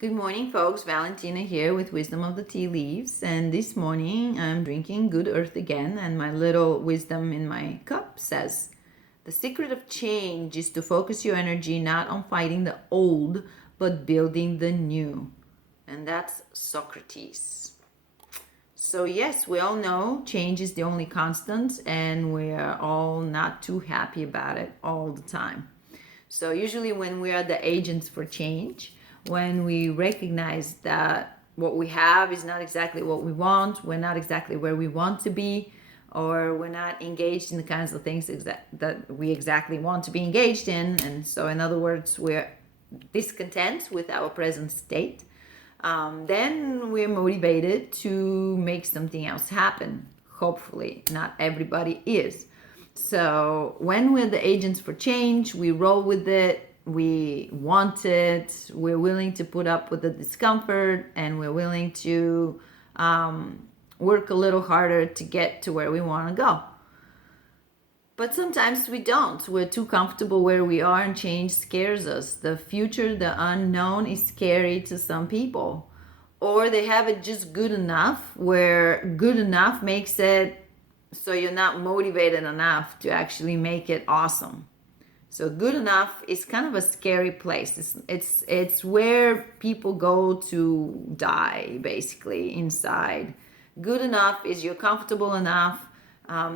Good morning, folks. Valentina here with Wisdom of the Tea Leaves. And this morning I'm drinking Good Earth again. And my little wisdom in my cup says the secret of change is to focus your energy not on fighting the old, but building the new. And that's Socrates. So, yes, we all know change is the only constant, and we're all not too happy about it all the time. So usually when we are the agents for change, when we recognize that what we have is not exactly what we want, we're not exactly where we want to be, or we're not engaged in the kinds of things that we exactly want to be engaged in. And so, in other words, we're discontent with our present state, then we're motivated to make something else happen. Hopefully, not everybody is. So when we're the agents for change, we roll with it, we want it, we're willing to put up with the discomfort, and we're willing to work a little harder to get to where we want to go. But sometimes we don't. We're too comfortable where we are, and change scares us. The future, the unknown, is scary to some people. Or they have it just good enough, where good enough makes it so you're not motivated enough to actually make it awesome. So good enough is kind of a scary place. It's where people go to die, basically, inside. Good enough is you're comfortable enough,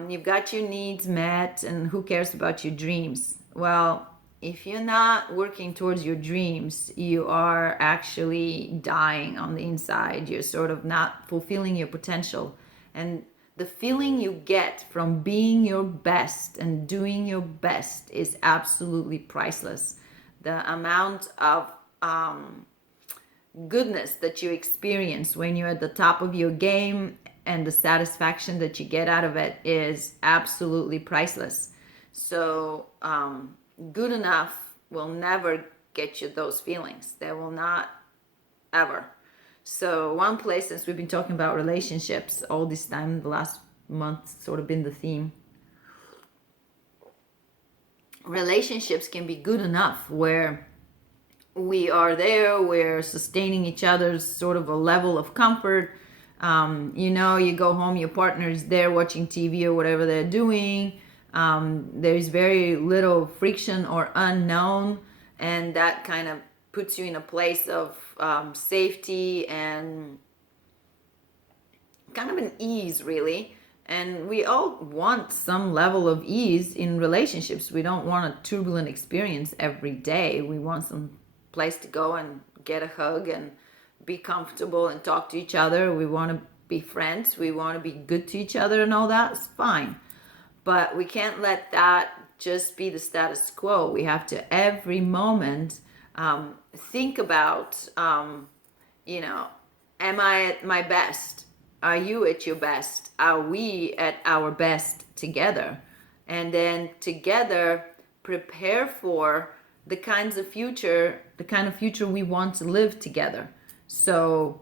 you've got your needs met, and who cares about your dreams? Well, if you're not working towards your dreams, you are actually dying on the inside. You're sort of not fulfilling your potential. And the feeling you get from being your best and doing your best is absolutely priceless. The amount of goodness that you experience when you're at the top of your game and the satisfaction that you get out of it is absolutely priceless. So, good enough will never get you those feelings. They will not ever. So one place, since we've been talking about relationships all this time, the last month sort of been the theme. Relationships can be good enough where we are there, we're sustaining each other's sort of a level of comfort. You go home, your partner is there watching TV or whatever they're doing. There's very little friction or unknown, and that kind of puts you in a place of safety and kind of an ease, really. And we all want some level of ease in relationships. We don't want a turbulent experience every day. We want some place to go and get a hug and be comfortable and talk to each other. We want to be friends. We want to be good to each other, and all that's fine. But we can't let that just be the status quo. We have to every moment think about, am I at my best? Are you at your best? Are we at our best together? And then together prepare for the kind of future we want to live together. So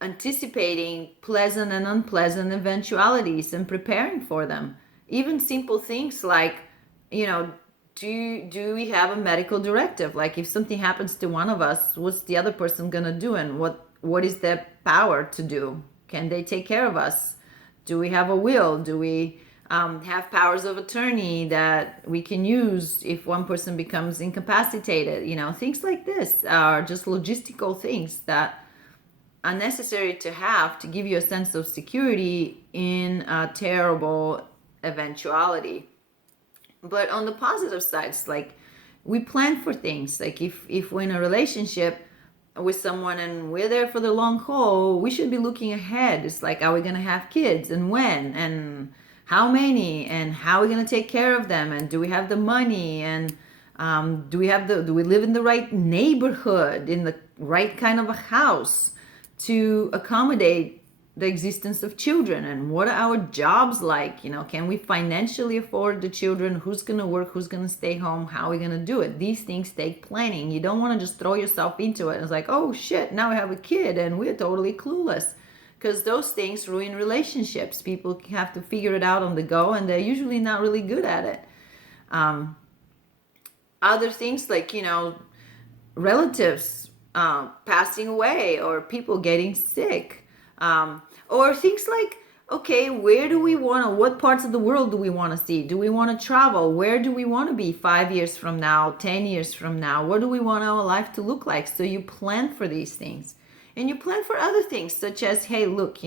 anticipating pleasant and unpleasant eventualities and preparing for them. Even simple things like, do we have a medical directive? Like, if something happens to one of us, what's the other person gonna do, and what is their power to do? Can they take care of us? Do we have a will? Do we have powers of attorney that we can use if one person becomes incapacitated? Things like this are just logistical things that are necessary to have to give you a sense of security in a terrible eventuality. But on the positive side, it's like we plan for things. Like if we're in a relationship with someone and we're there for the long haul, we should be looking ahead. It's like, are we going to have kids, and when, and how many, and how are we going to take care of them, and do we have the money, and do we live in the right neighborhood, in the right kind of a house to accommodate the existence of children, and what are our jobs like? Can we financially afford the children? Who's going to work? Who's going to stay home? How are we going to do it? These things take planning. You don't want to just throw yourself into it. It's like, oh shit, now I have a kid and we're totally clueless, because those things ruin relationships. People have to figure it out on the go, and they're usually not really good at it. Other things like, relatives passing away, or people getting sick, or things like, okay, where do we want to, what parts of the world do we want to see? Do we want to travel? Where do we want to be 5 years from now, 10 years from now? What do we want our life to look like? So you plan for these things, and you plan for other things, such as, hey, look,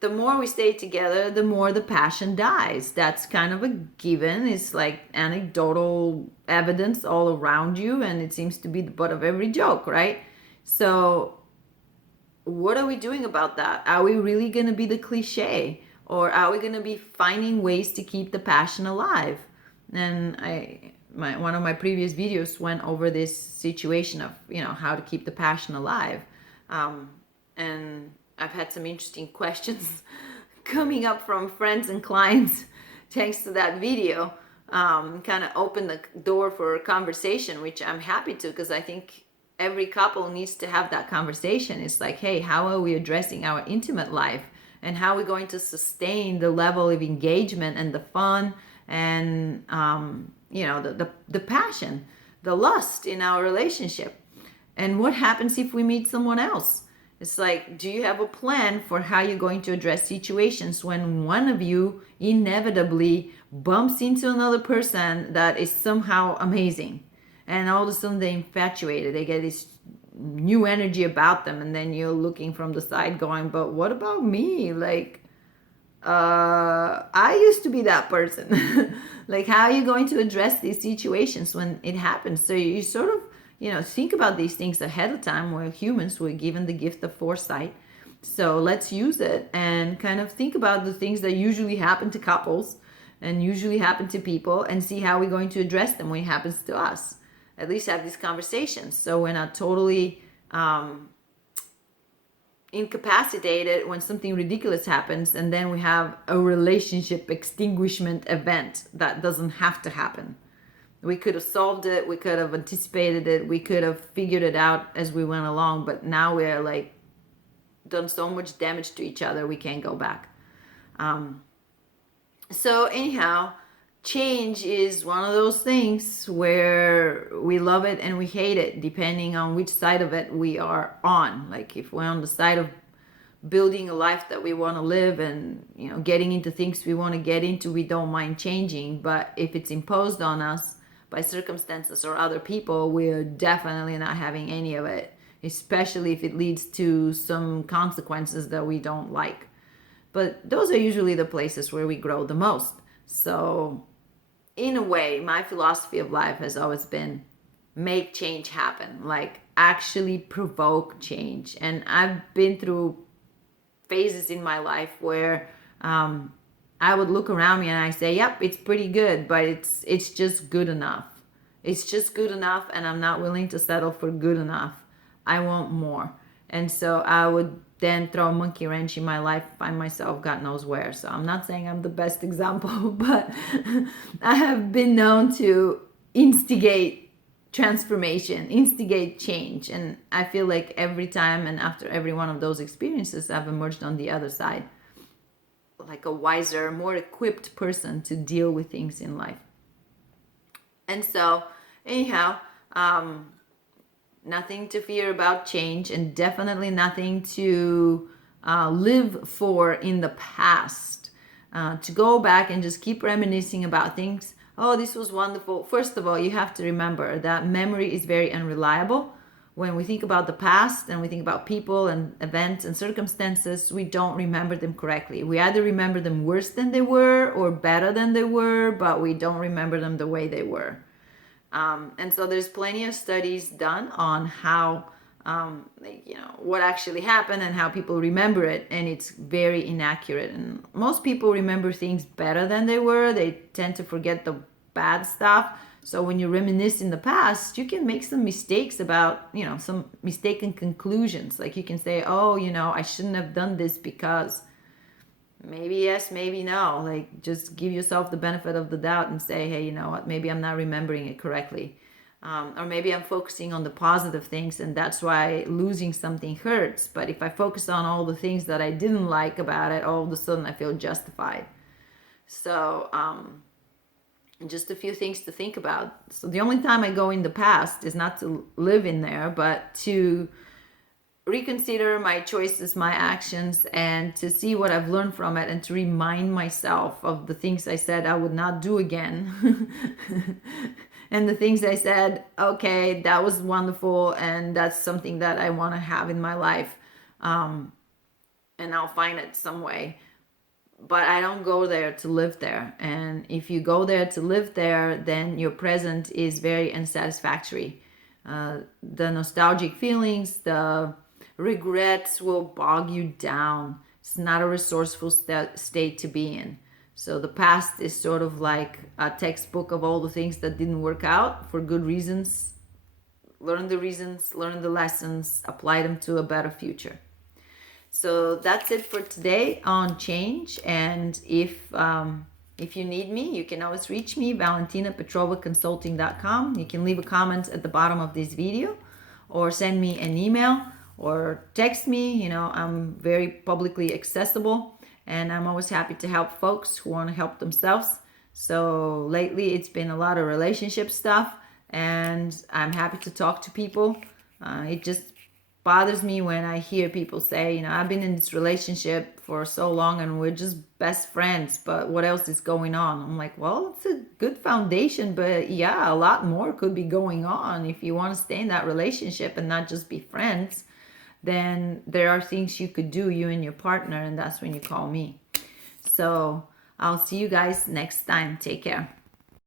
the more we stay together, the more the passion dies. That's kind of a given. It's like anecdotal evidence all around you, and it seems to be the butt of every joke, right? So what are we doing about that? Are we really going to be the cliche, or are we going to be finding ways to keep the passion alive? And one of my previous videos went over this situation of how to keep the passion alive, and I've had some interesting questions coming up from friends and clients thanks to that video. Kind of opened the door for a conversation, which I'm happy to, because I think every couple needs to have that conversation. It's like, hey, how are we addressing our intimate life, and how are we going to sustain the level of engagement and the fun and the passion, the lust in our relationship? And what happens if we meet someone else? It's like, do you have a plan for how you're going to address situations when one of you inevitably bumps into another person that is somehow amazing, and all of a sudden they're infatuated, they get this new energy about them, and then you're looking from the side going, but what about me? Like, I used to be that person. Like, how are you going to address these situations when it happens? So you sort of think about these things ahead of time. We're humans, we're given the gift of foresight, so let's use it and kind of think about the things that usually happen to couples and usually happen to people, and see how we're going to address them when it happens to us. At least have these conversations, so we're not totally incapacitated when something ridiculous happens, and then we have a relationship extinguishment event that doesn't have to happen. We could have solved it, we could have anticipated it, we could have figured it out as we went along, but now we're like done so much damage to each other, we can't go back. So anyhow, change is one of those things where we love it and we hate it, depending on which side of it we are on. Like, if we're on the side of building a life that we want to live and getting into things we want to get into, we don't mind changing. But if it's imposed on us by circumstances or other people, we're definitely not having any of it, especially if it leads to some consequences that we don't like. But those are usually the places where we grow the most. So in a way, my philosophy of life has always been make change happen, like actually provoke change. And I've been through phases in my life where I would look around me and I say, yep, it's pretty good, but it's just good enough. It's just good enough, and I'm not willing to settle for good enough. I want more. And so I would then throw a monkey wrench in my life, find myself God knows where. So I'm not saying I'm the best example, but I have been known to instigate transformation, instigate change. And I feel like every time and after every one of those experiences, I've emerged on the other side like a wiser, more equipped person to deal with things in life. And so anyhow, nothing to fear about change, and definitely nothing to live for in the past. To go back and just keep reminiscing about things. Oh, this was wonderful. First of all, you have to remember that memory is very unreliable. When we think about the past and we think about people and events and circumstances, we don't remember them correctly. We either remember them worse than they were or better than they were, but we don't remember them the way they were. And so there's plenty of studies done on how, what actually happened and how people remember it. And it's very inaccurate. And most people remember things better than they were. They tend to forget the bad stuff. So when you reminisce in the past, you can make some mistakes about, some mistaken conclusions. Like you can say, oh, I shouldn't have done this because maybe yes, maybe no. Like just give yourself the benefit of the doubt and say, hey, you know what, maybe I'm not remembering it correctly. Or maybe I'm focusing on the positive things and that's why losing something hurts. But if I focus on all the things that I didn't like about it, all of a sudden I feel justified. So, just a few things to think about. So the only time I go in the past is not to live in there, but to reconsider my choices, my actions, and to see what I've learned from it, and to remind myself of the things I said I would not do again. And the things I said, okay, that was wonderful, and that's something that I want to have in my life. And I'll find it some way. But I don't go there to live there. And if you go there to live there, then your present is very unsatisfactory. The nostalgic feelings, the regrets will bog you down. It's not a resourceful state to be in. So the past is sort of like a textbook of all the things that didn't work out for good reasons. Learn the reasons, learn the lessons, apply them to a better future. So that's it for today on change. And if you need me, you can always reach me, ValentinaPetrovaConsulting.com. You can leave a comment at the bottom of this video, or send me an email, or text me. You know, I'm very publicly accessible, and I'm always happy to help folks who want to help themselves. So lately it's been a lot of relationship stuff, and I'm happy to talk to people. It just bothers me when I hear people say, you know, I've been in this relationship for so long and we're just best friends, but what else is going on? I'm like, well, it's a good foundation, but yeah, a lot more could be going on. If you want to stay in that relationship and not just be friends, then there are things you could do, you and your partner, and that's when you call me. So I'll see you guys next time. Take care.